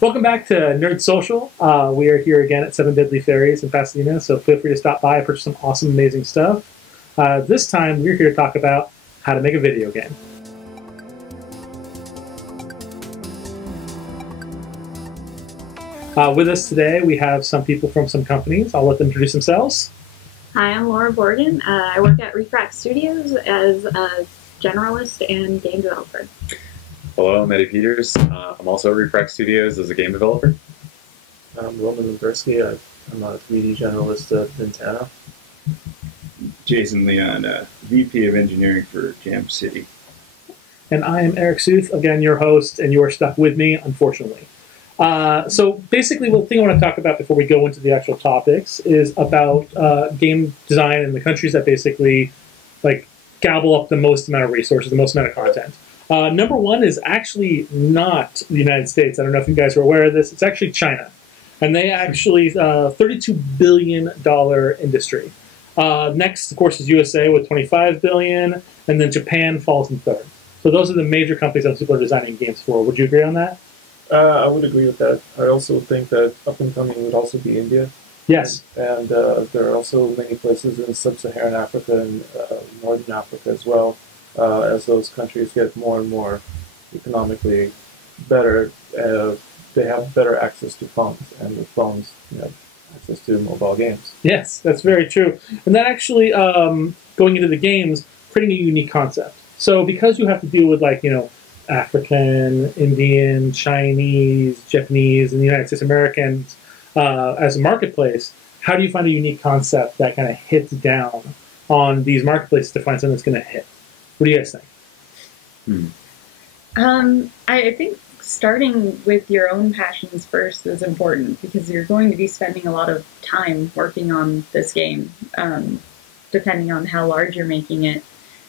Welcome back to Nerd Social. We are here again at 7 Deadly Fairies in Pasadena, so feel free to stop by and purchase some awesome, amazing stuff. This time, we're here to talk about how to make a video game. With us today, we have some people from some companies. I'll let them introduce themselves. Hi, I'm Borgen. I work at Refract Studios as a generalist and game developer. Hello, I'm Eddie Peters. I'm also at Refract Studios as a game developer. I'm Lembersky. I'm a 3D generalist at VNTANA. Jason Leon, VP of Engineering for Jam City. And I am Eric Suth, again, your host, and you are stuck with me, unfortunately. So basically, the thing I want to talk about before we go into the actual topics is about game design and the countries that basically gobble up the most amount of resources, the most amount of content. Number one is actually not the United States. I don't know if you guys are aware of this. It's actually China. And they actually, $32 billion industry. Next, of course, is USA with $25 billion, and then Japan falls in third. So those are the major companies that people are designing games for. Would you agree on that? I would agree with that. I also think that up and coming would also be India. Yes. And there are also many places in sub-Saharan Africa and Northern Africa as well. As those countries get more and more economically better, they have better access to phones, and with phones, access to mobile games. Yes, that's very true. And that actually, going into the games, creating a unique concept. So because you have to deal with African, Indian, Chinese, Japanese, and the United States Americans as a marketplace, how do you find a unique concept that kind of hits down on these marketplaces to find something that's going to hit? What do you guys think? I think starting with your own passions first is important because you're going to be spending a lot of time working on this game, depending on how large you're making it.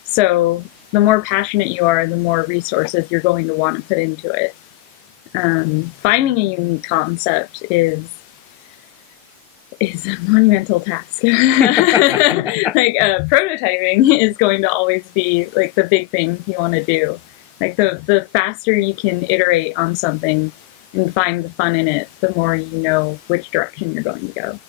So the more passionate you are, the more resources you're going to want to put into it. Finding a unique concept is a monumental task. Prototyping is going to always be the big thing you want to do. The faster you can iterate on something and find the fun in it, the more you know which direction you're going to go.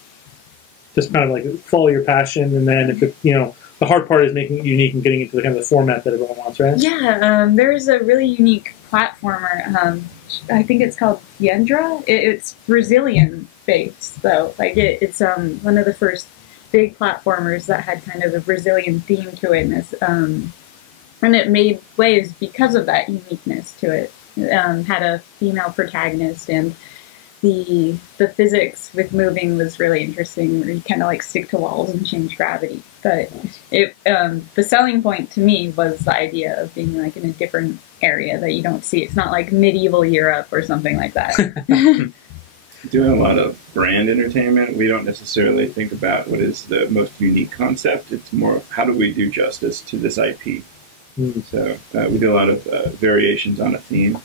Just kind of follow your passion, and then if it, the hard part is making it unique and getting it to the kind of the format that everyone wants, right? Yeah, there's a really unique platformer. I think it's called Yendra. It's Brazilian-based, though. It's one of the first big platformers that had kind of a Brazilian theme to it, and it made waves because of that uniqueness to it. It had a female protagonist, and the physics with moving was really interesting, where you kind of stick to walls and change gravity. But the selling point to me was the idea of being in a different area that you don't see. It's not like medieval Europe or something like that. Doing a lot of brand entertainment, we don't necessarily think about what is the most unique concept. It's more how do we do justice to this IP. So we do a lot of variations on a theme,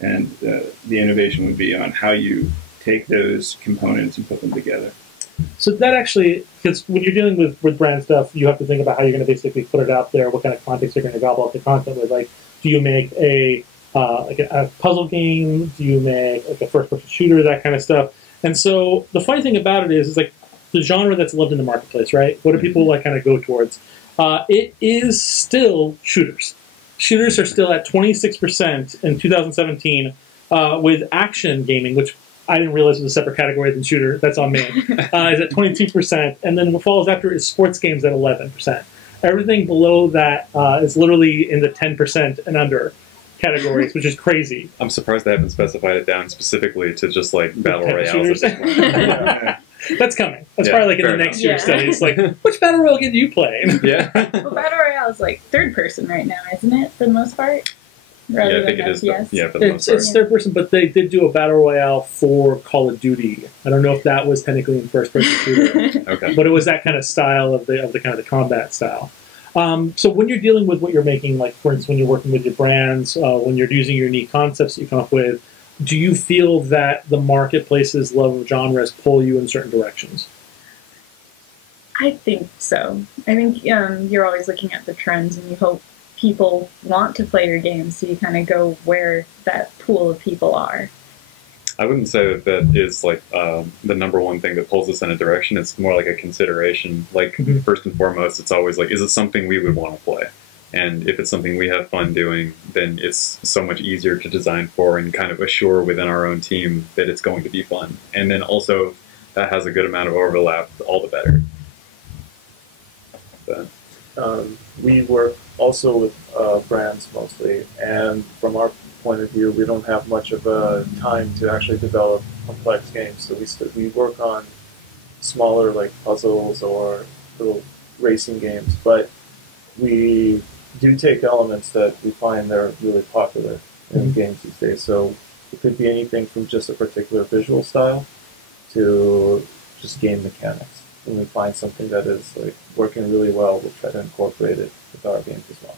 and the innovation would be on how you take those components and put them together. So that actually, because when you're dealing with brand stuff, you have to think about how you're going to basically put it out there, what kind of context you're going to gobble up the content with. Do you make a puzzle game? Do you make a first-person shooter, that kind of stuff? And so the funny thing about it is the genre that's loved in the marketplace, right? What do people kind of go towards? It is still shooters. Shooters are still at 26% in 2017, with action gaming, which I didn't realize was a separate category than shooter. That's on me. Is at 22%, and then what follows after is sports games at 11%. Everything below that is literally in the 10% and under categories, which is crazy. I'm surprised they haven't specified it down specifically to just battle royales. That's coming. That's probably in the next year's study. It's which battle royale game do you play? Yeah. Well, battle royale is third person right now, isn't it, for the most part? Rather I think it is. Yeah, for the most part. It's third person, but they did do a battle royale for Call of Duty. I don't know if that was technically in first person shooter. Okay. But it was that kind of style of the kind of the combat style. So when you're dealing with what you're making, for instance, when you're working with your brands, when you're using your unique concepts that you come up with, do you feel that the marketplace's love of genres pull you in certain directions? I think so. I think you're always looking at the trends, and you hope people want to play your games, so you kind of go where that pool of people are. I wouldn't say that that is like the number one thing that pulls us in a direction. It's more like a consideration. Like first and foremost, it's always like, is it something we would want to play? And if it's something we have fun doing, then it's so much easier to design for and kind of assure within our own team that it's going to be fun. And then also, that has a good amount of overlap, all the better. But, we work also with brands mostly, and from our point of view, we don't have much of a time to actually develop complex games. So we work on smaller like puzzles or little racing games, but we do take elements that we find they're really popular in games these days. So it could be anything from just a particular visual style to just game mechanics. When we find something that is like working really well, we'll try to incorporate it with our games as well.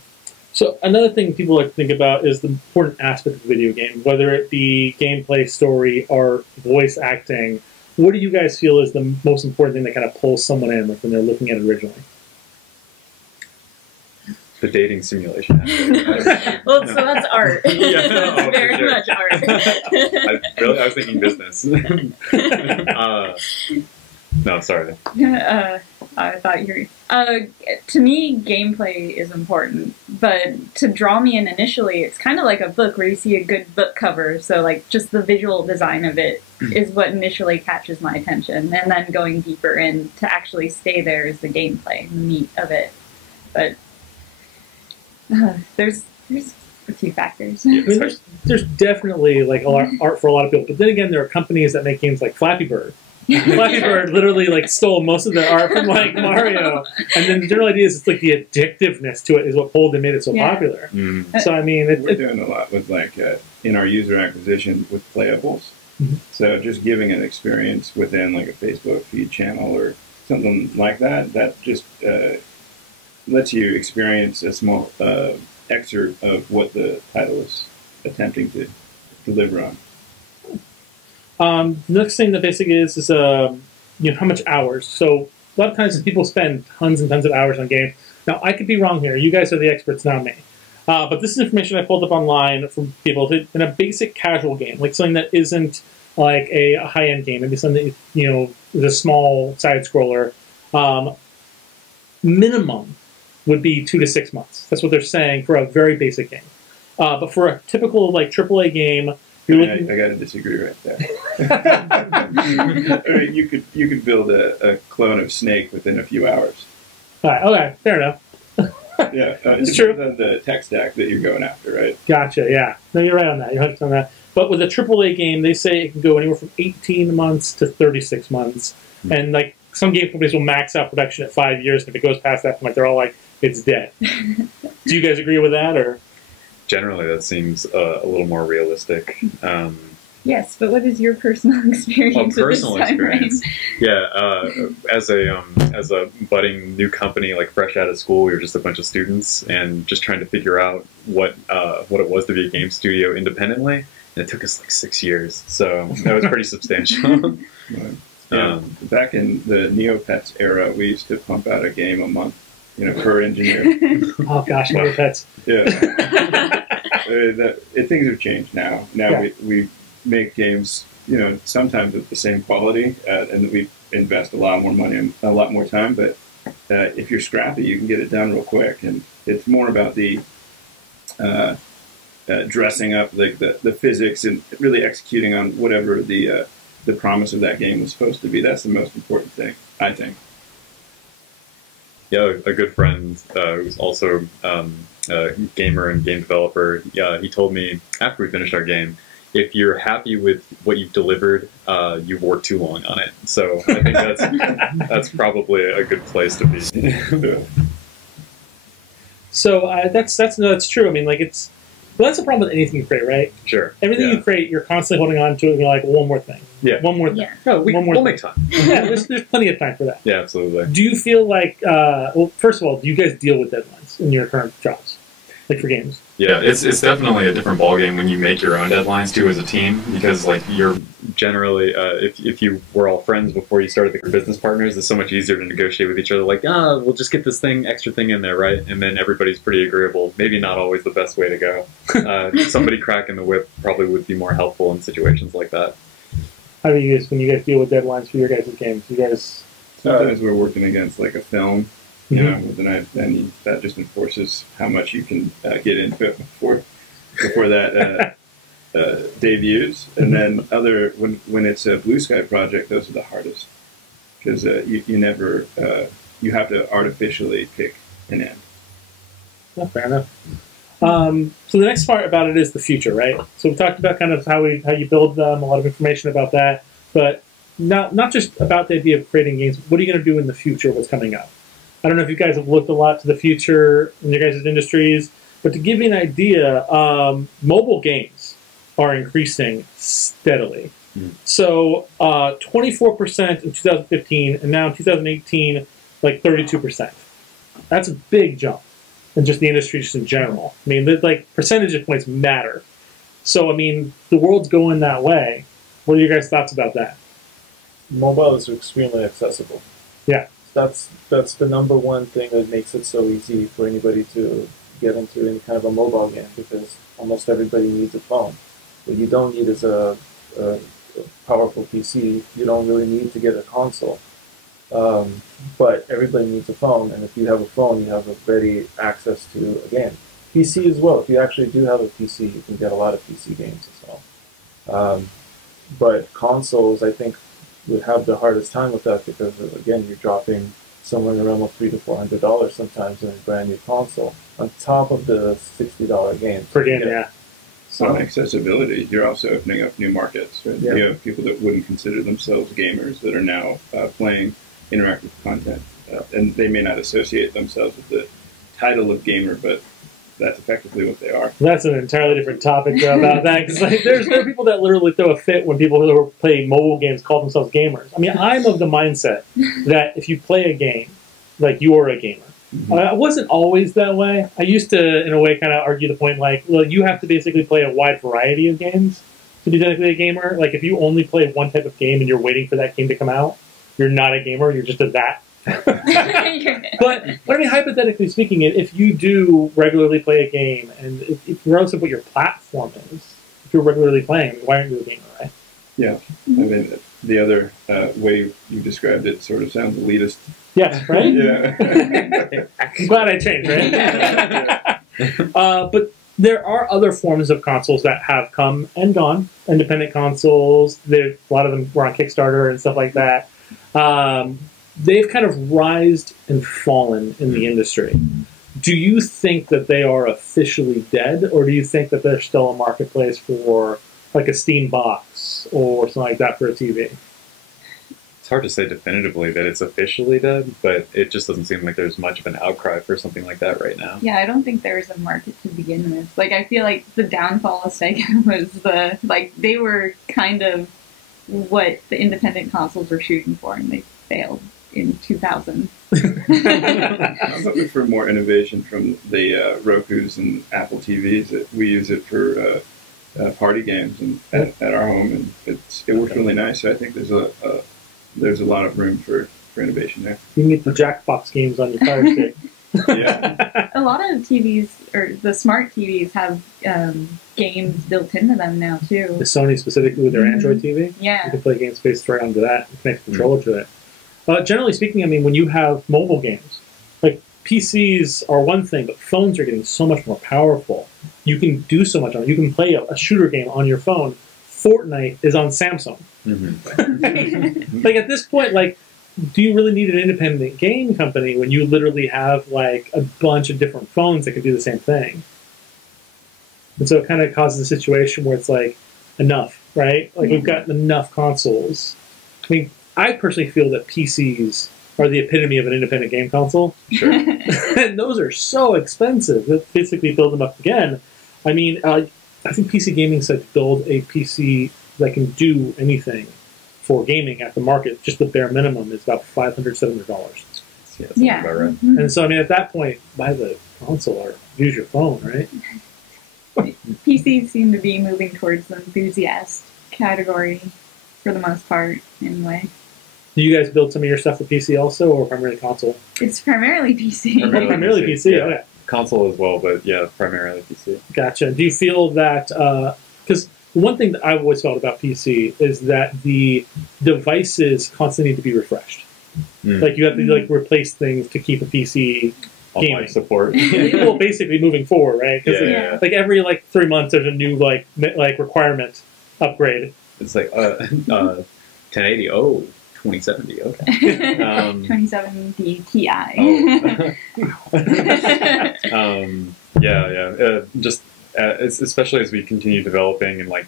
So another thing people like to think about is the important aspect of the video game, whether it be gameplay, story, or voice acting. What do you guys feel is the most important thing that kind of pulls someone in, like when they're looking at it originally? the dating simulation. Well, so that's art. Yeah, That's very sure. much art. I was thinking business. No, sorry. I thought you were... to me, gameplay is important, but to draw me in initially, it's kind of like a book where you see a good book cover, so like just the visual design of it is what initially catches my attention, and then going deeper in to actually stay there is the gameplay, the meat of it. But there's a few factors. I mean, there's definitely like a lot of art for a lot of people, but then again, there are companies that make games like Flappy Bird. Flappy Bird literally like stole most of their art from like Mario, and then the general idea is it's like the addictiveness to it is what pulled and made it so popular. So I mean, we're doing a lot with like in our user acquisition with playables. So just giving an experience within like a Facebook feed channel or something like that, that just lets you experience a small excerpt of what the title is attempting to deliver on. The next thing that basically is how much hours. So a lot of times people spend tons and tons of hours on games. Now, I could be wrong here. You guys are the experts, not me. But this is information I pulled up online from people. In a basic casual game, like something that isn't like a high-end game, maybe something that, is a small side-scroller, minimum would be 2 to 6 months. That's what they're saying for a very basic game. But for a typical like AAA game, I got to disagree right there. I mean, you could build a clone of Snake within a few hours. All right, okay, fair enough. Yeah, it's true. On the tech stack that you're going after, right? Gotcha. Yeah, no, you're right on that. You're 100% on that. But with a AAA game, they say it can go anywhere from 18 months to 36 months, and like some game companies will max out production at 5 years. And if it goes past that point, they're all like, "It's dead." Do you guys agree with that, or? Generally, that seems a little more realistic. Yes, but what is your personal experience with this time frame? Yeah, as a budding new company, like fresh out of school, we were just a bunch of students and just trying to figure out what it was to be a game studio independently, and it took us like 6 years, so that was pretty substantial. Back in the Neopets era, we used to pump out a game a month, per engineer. Oh gosh, Neopets. Yeah. Things have changed now. Now we make games, sometimes with the same quality, and we invest a lot more money and a lot more time. But if you're scrappy, you can get it done real quick. And it's more about the dressing up the physics and really executing on whatever the promise of that game was supposed to be. That's the most important thing, I think. Yeah, a good friend who's also a gamer and game developer, he told me after we finished our game, if you're happy with what you've delivered, you've worked too long on it. So I think that's probably a good place to be. So that's true. I mean, like that's the problem with anything you create, right? Sure. Everything you create, you're constantly holding on to it, and you're like, one more thing. Yeah. One more thing. Yeah. No, we'll make time. Yeah, there's plenty of time for that. Yeah, absolutely. Do you feel like, well, first of all, do you guys deal with deadlines in your current jobs, like for games? Yeah, it's definitely a different ballgame when you make your own deadlines too as a team, because like you're generally, if you were all friends before you started your business partners, it's so much easier to negotiate with each other. Like, we'll just get this extra thing in there, right? And then everybody's pretty agreeable. Maybe not always the best way to go. Somebody cracking the whip probably would be more helpful in situations like that. How do you guys, when you guys deal with deadlines for your guys' games? You guys Sometimes we're working against like a film, you know, and that just enforces how much you can get into it before that debuts. And then when it's a blue sky project, those are the hardest because you never you have to artificially pick an end. Yeah, fair enough. So the next part about it is the future, right? So we talked about kind of how you build them, a lot of information about that, but not just about the idea of creating games. What are you going to do in the future? What's coming up? I don't know if you guys have looked a lot to the future in your guys' industries, but to give you an idea, mobile games are increasing steadily. So 24% in 2015, and now in 2018, like 32%. That's a big jump in just the industry just in general. I mean, like percentage points matter. So, I mean, the world's going that way. What are your guys' thoughts about that? Mobile is extremely accessible. Yeah. That's the number one thing that makes it so easy for anybody to get into any kind of a mobile game, because almost everybody needs a phone. What you don't need is a powerful PC. You don't really need to get a console. But everybody needs a phone, and if you have a phone, you have a ready access to a game. PC as well. If you actually do have a PC, you can get a lot of PC games as well. But consoles, I think, would have the hardest time with that because, again, you're dropping somewhere in the realm of $300 to $400 sometimes in a brand new console, on top of the $60 games. Per game, yeah. So on accessibility, you're also opening up new markets. Right? Yeah. You have people that wouldn't consider themselves gamers that are now playing interactive content, and they may not associate themselves with the title of gamer, but that's effectively what they are. That's an entirely different topic though, about that, because like, there are people that literally throw a fit when people who are playing mobile games call themselves gamers. I mean, I'm of the mindset that if you play a game, like, you're a gamer. I wasn't always that way. I used to, in a way, kind of argue the point, like, well, you have to basically play a wide variety of games to be technically a gamer. Like, if you only play one type of game and you're waiting for that game to come out, you're not a gamer, you're just a that. but I mean, hypothetically speaking, if you do regularly play a game, and regardless of what your platform is, if you're regularly playing, why aren't you a gamer, right? Yeah. I mean, the other way you described it sort of sounds elitist. Yes, right? Yeah. I'm glad I changed, right? But there are other forms of consoles that have come and gone. Independent consoles, a lot of them were on Kickstarter and stuff like that. They've kind of rised and fallen in the industry. Do you think that they are officially dead, or do you think that there's still a marketplace for like a Steam box or something like that for a TV? It's hard to say definitively that it's officially dead, but it just doesn't seem like there's much of an outcry for something like that right now. Yeah, I don't think there's a market to begin with. Like, I feel like the downfall of Sega was they were kind of what the independent consoles were shooting for, and they failed in 2000. I'm looking for more innovation from the Rokus and Apple TVs. We use it for party games and at our home, and it works really nice. So I think there's a lot of room for innovation there. You can get the Jackbox games on your Fire Stick. Yeah. A lot of TVs, or the smart TVs, have games built into them now, too. The Sony specifically with their Android TV? Yeah. You can play games based right onto that and connect the controller to it. Generally speaking, I mean, when you have mobile games, like PCs are one thing, but phones are getting so much more powerful. You can do so much on it. You can play a shooter game on your phone. Fortnite is on Samsung. Like, at this point, like, do you really need an independent game company when you literally have like a bunch of different phones that can do the same thing? And so it kind of causes a situation where it's like, enough, right? Like, we've got enough consoles. I mean, I personally feel that PCs are the epitome of an independent game console. Sure. And those are so expensive that basically build them up again. I mean, I think PC Gaming said to build a PC that can do anything for gaming at the market, just the bare minimum is about $500, $700. Yeah. About right. And so, I mean, at that point, buy the console or use your phone, right? PCs seem to be moving towards the enthusiast category for the most part, anyway. Do you guys build some of your stuff for PC also, or primarily console? It's primarily PC. Primarily PC, Yeah. okay. Console as well, but yeah, primarily PC. Gotcha. Do you feel that, because one thing that I've always felt about PC is that the devices constantly need to be refreshed. Like you have to like replace things to keep a PC Online support. well, basically moving forward, right? Yeah. Like every like 3 months, there's a new like requirement upgrade. It's like 1080. Oh, 2070. Okay. 2070 Ti. Just especially as we continue developing and like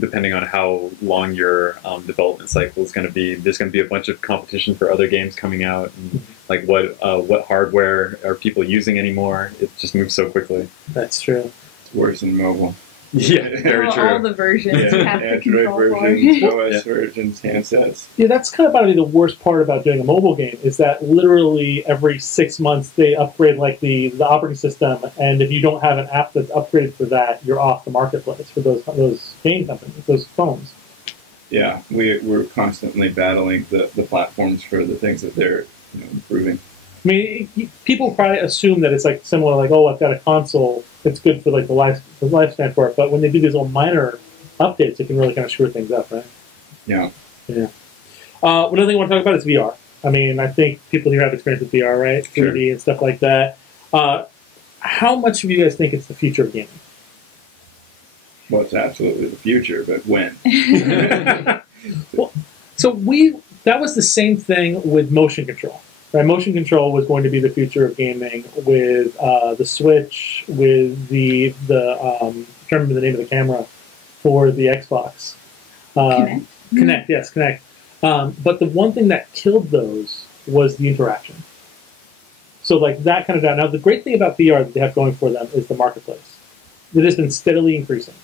depending on how long your development cycle is going to be, there's going to be a bunch of competition for other games coming out, and like what hardware are people using anymore? It just moves so quickly. That's true. It's worse than mobile. Yeah, very true. All the versions have the Android control versions, for. OS versions, handsets. Yeah, that's kind of probably the worst part about doing a mobile game is that literally every 6 months they upgrade like the operating system, and if you don't have an app that's upgraded for that, you're off the marketplace for those game companies, those phones. Yeah, we're constantly battling the platforms for the things that they're improving. I mean, people probably assume that it's like similar, like, oh, I've got a console, it's good for like the lifespan for it. But when they do these little minor updates, it can really kind of screw things up, right? Yeah. Yeah. Another thing I want to talk about is VR. I mean, I think people here have experience with VR, right? 3D and stuff like that. How much of you guys think it's the future of gaming? Well, it's absolutely the future, but when? Well, so that was the same thing with motion control. Right, motion control was going to be the future of gaming with the Switch, with the I can't remember the name of the camera for the Xbox. Kinect, yes, Kinect. But the one thing that killed those was the interaction. So like that kind of down. Now the great thing about VR that they have going for them is the marketplace. It has been steadily increasing.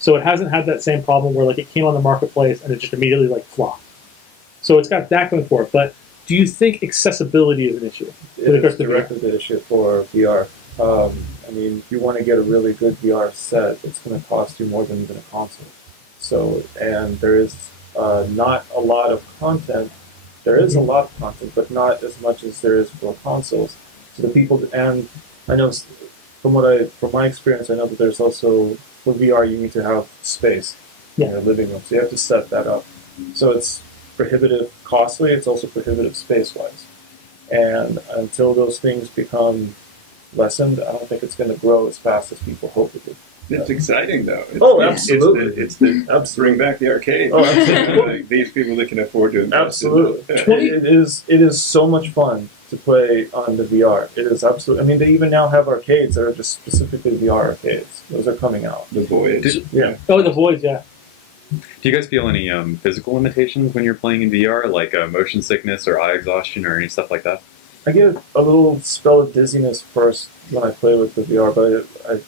So it hasn't had that same problem where like it came on the marketplace and it just immediately like flopped. So it's got that going for it, but do you think accessibility is an issue? It is directly the issue for VR. I mean, if you want to get a really good VR set, it's going to cost you more than even a console. So, and there is not a lot of content. There is a lot of content, but not as much as there is for consoles. So the people, and I know from my experience, I know that there's also for VR you need to have space in your living room, so you have to set that up. So it's prohibitive costly, it's also prohibitive space-wise. And until those things become lessened, I don't think it's going to grow as fast as people hope it would. It's exciting, though. Absolutely. It's bring back the arcade. Oh, absolutely. These people that can afford to invest absolutely. in It is so much fun to play on the VR. It is absolutely. I mean, they even now have arcades that are just specifically VR arcades. Those are coming out. The Voids. Yeah. Oh, the Voids, yeah. Do you guys feel any physical limitations when you're playing in VR, like motion sickness or eye exhaustion or any stuff like that? I get a little spell of dizziness first when I play with the VR, but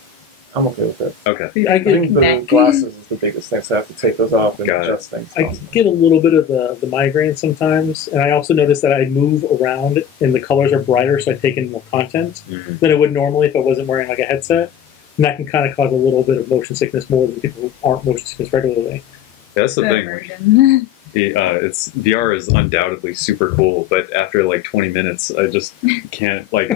I'm okay with it. Okay. I think the glasses is the biggest thing, so I have to take those off and adjust things. I get a little bit of the migraine sometimes, and I also notice that I move around and the colors are brighter, so I take in more content than I would normally if I wasn't wearing like a headset. And that can kind of cause a little bit of motion sickness more than people who aren't motion sickness regularly. Yeah, that's the thing. VR is undoubtedly super cool, but after like 20 minutes, I just can't like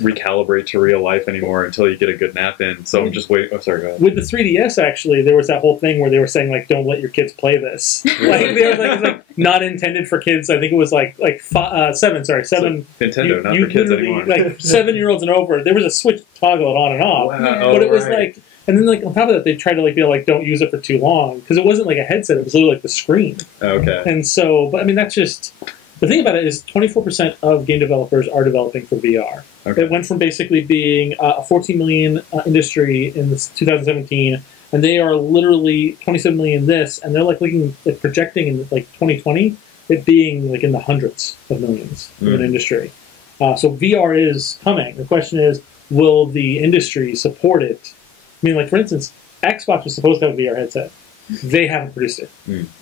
recalibrate to real life anymore until you get a good nap in. So I'm just waiting. Oh, sorry, go ahead. With the 3DS, actually, there was that whole thing where they were saying like, "Don't let your kids play this." Like, they were like, it's like not intended for kids. I think it was like seven. Sorry, seven. Like Nintendo, not for kids anymore. Like 7-year-olds and over. There was a switch to toggle it on and off, Wow. but it was like. And then, like on top of that, they tried to like be like, don't use it for too long because it wasn't like a headset; it was literally like the screen. Okay. And so, but I mean, that's just the thing about it is 24% of game developers are developing for VR. Okay. It went from basically being a 14 million industry in 2017, and they are literally 27 million this, and they're like looking at projecting in like 2020 it being like in the hundreds of millions of an industry. So VR is coming. The question is, will the industry support it? I mean, like, for instance, Xbox was supposed to have a VR headset. They haven't produced it.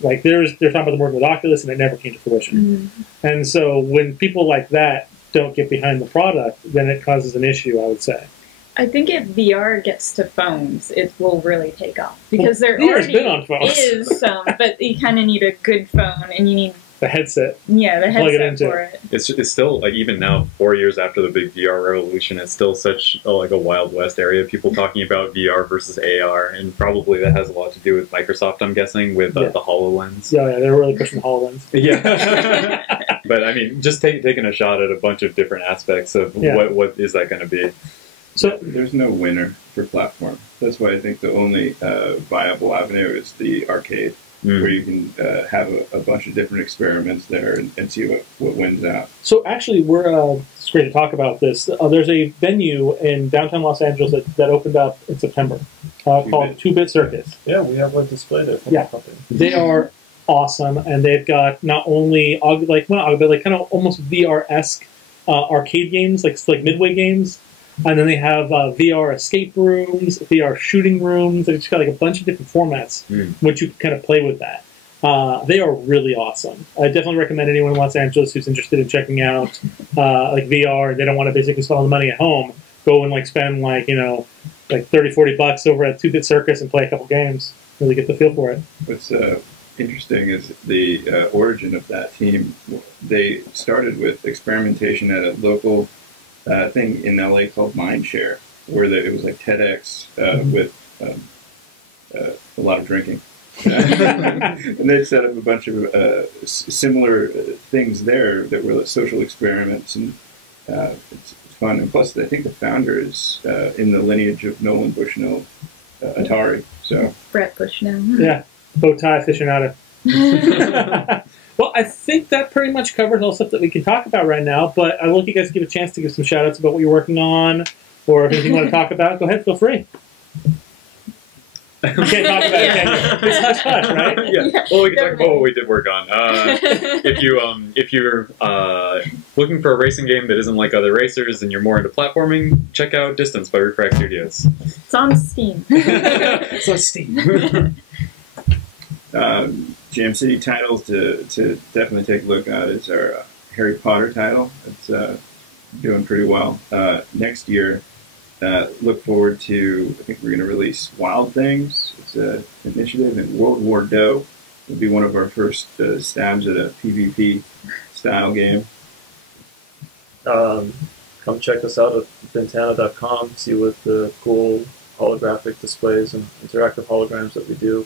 Like, they're talking about them working with Oculus, and it never came to fruition. And so when people like that don't get behind the product, then it causes an issue, I would say. I think if VR gets to phones, it will really take off. Because there VR's already been on phones. is some, but you kind of need a good phone, and you need the headset. Yeah, the Plug it headset into for it. It's still like even now, 4 years after the big VR revolution, it's still such like a Wild West area. People talking about VR versus AR, and probably that has a lot to do with Microsoft, I'm guessing, with the HoloLens. Yeah, they're really pushing the HoloLens. Yeah, but I mean, just taking a shot at a bunch of different aspects of what is that going to be. So there's no winner for platform. That's why I think the only viable avenue is the arcade, where you can have a bunch of different experiments there and see what wins out. So actually, it's great to talk about this. There's a venue in downtown Los Angeles that opened up in September called 2-Bit Circus. Yeah, we have a display there. Yeah, they are awesome, and they've got not only but kind of almost VR-esque arcade games, like Midway games. And then they have VR escape rooms, VR shooting rooms. They've just got like a bunch of different formats which you can kind of play with that. They are really awesome. I definitely recommend anyone in Los Angeles who's interested in checking out like VR. They don't want to basically spend all the money at home. Go and spend like $30, $40 over at 2-Bit Circus and play a couple games. Really get the feel for it. What's interesting is the origin of that team. They started with experimentation at a local thing in LA called Mindshare, where it was like TEDx with a lot of drinking. And they set up a bunch of similar things there that were like social experiments, and it's fun. And plus, I think the founder is in the lineage of Nolan Bushnell, Atari. So Brett Bushnell. Yeah, bow tie aficionado. Well, I think that pretty much covers all stuff that we can talk about right now, but I want you guys to give a chance to give some shout-outs about what you're working on, or if anything you want to talk about, go ahead, feel free. You can't talk about it, can you? It's hush-hush, right? Yeah. Well, we can talk about what we did work on. If you're looking for a racing game that isn't like other racers and you're more into platforming, check out Distance by Refract Studios. It's on Steam. It's on Steam. Jam City titles to definitely take a look at is our Harry Potter title. It's doing pretty well. Next year, look forward to, I think we're going to release Wild Things. It's an initiative in World War Doe. It'll be one of our first stabs at a PvP style game. Come check us out at VNTANA.com, see what the cool holographic displays and interactive holograms that we do.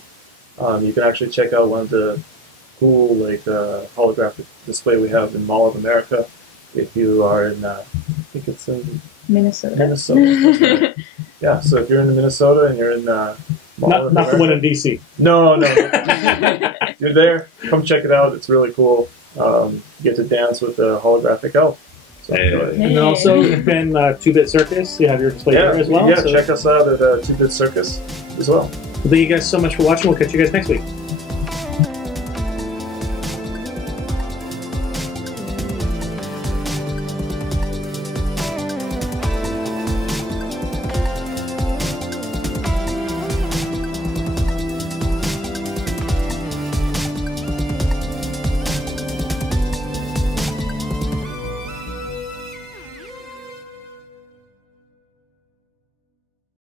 You can actually check out one of the cool holographic display we have in Mall of America if you are in, I think it's in Minnesota. Right. Yeah, so if you're in Minnesota and you're in Mall of Not the one in D.C. No. You're there, come check it out. It's really cool. You get to dance with the holographic elf. So And also, you've been 2-Bit Circus. You have your display there as well. Yeah, check us out at 2-Bit Circus as well. Thank you guys so much for watching. We'll catch you guys next week.